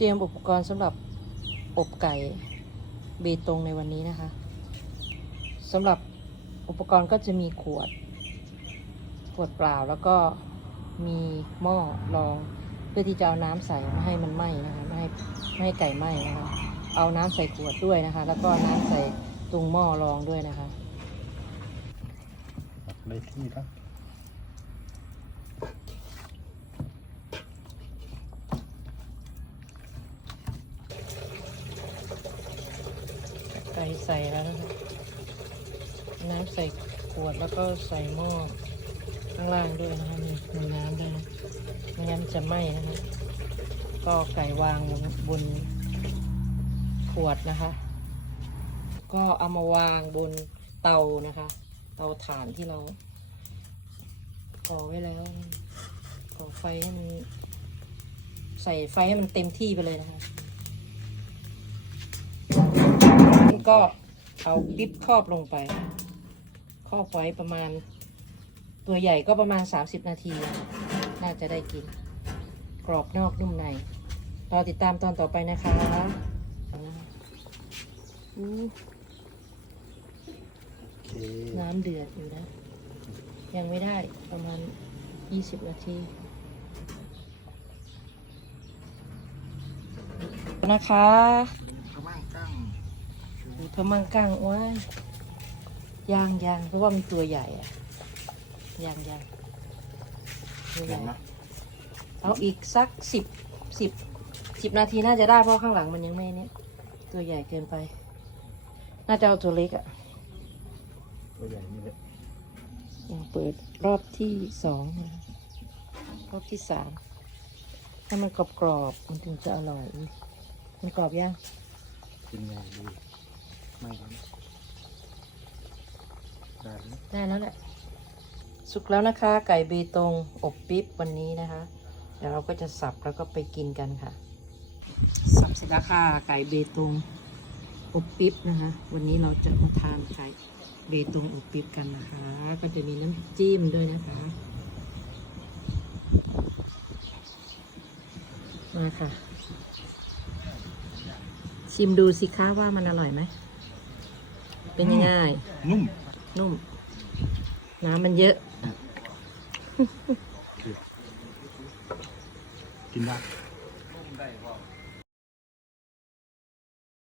เตรียมอุปกรณ์สำหรับอบไก่เบตงในวันนี้นะคะสำหรับอุปกรณ์ก็จะมีขวด ขวดเปล่าแล้วก็มีหม้อรอง เพื่อที่จะเอาน้ำใส่ไม่ให้มันไหม้นะคะไม่ให้ไม่ให้ไก่ไหม้นะคะ เอาน้ำใส่ขวดด้วยนะคะ แล้วก็น้ำใส่ตรงหม้อรองด้วยนะคะได้ที่แล้ว ใส่แล้วนะคะน้ำใส่ขวดแล้วก็ใส่หม้อข้างล่างด้วยนะคะนี่มีน้ำด้วยนะไม่งั้นจะไหม้นะคะก็ไก่วางบนบนขวดนะคะ ก็เอามาวางบนเตานะคะ เตาถ่านที่เราก่อไว้แล้วก่อไฟให้มันใส่ไฟให้มันเต็มที่ไปเลยนะคะ ก็เอาปิ๊บครอบลงไป ครอบไว้ประมาณ ตัวใหญ่ก็ประมาณ 30 นาที น่าจะได้กิน กรอบนอกนุ่มในรอติดตามตอนต่อไปนะคะอู้โอเคน้ำเดือดอยู่นะ ยังไม่ได้ประมาณ 20 นาทีนะคะกระว่างกั้ง ดูทำมังกังว้ายยางยางเพราะว่ามันตัวใหญ่อะยางยางตัวใหเห็ญ่นไหมเอาอีกสักสิบสิบสิบนาทีน่าจะได้เพราะข้างหลังมันยังไม่เนี่ยตัวใหญ่เกินไป น่าจะเอาตัวเล็กอะตัวใหญ่นี่แหละยังเปิดรอบที่สองนะคะรอบที่สามให้มันกรอบกรอบๆมันถึงจะอร่อย มันกรอบยังเป็นไงดี ไม่ครับได้ไหมได้แล้วแหละ สุกแล้วนะคะ ไก่เบตงอบปิ๊บวันนี้นะคะ เดี๋ยวเราก็จะสับแล้วก็ไปกินกันค่ะ สับเสร็จแล้วค่ะ ไก่เบตงอบปิ๊บนะคะ วันนี้เราจะมาทานไก่เบตงอบปิ๊บกันนะคะ ก็จะมีน้ำจิ้มด้วยนะคะ มาค่ะ ชิมดูสิคะว่ามันอร่อยไหม เป็นยังไงนุ่ม นุ่ม น้ำมันเยอะ กินได้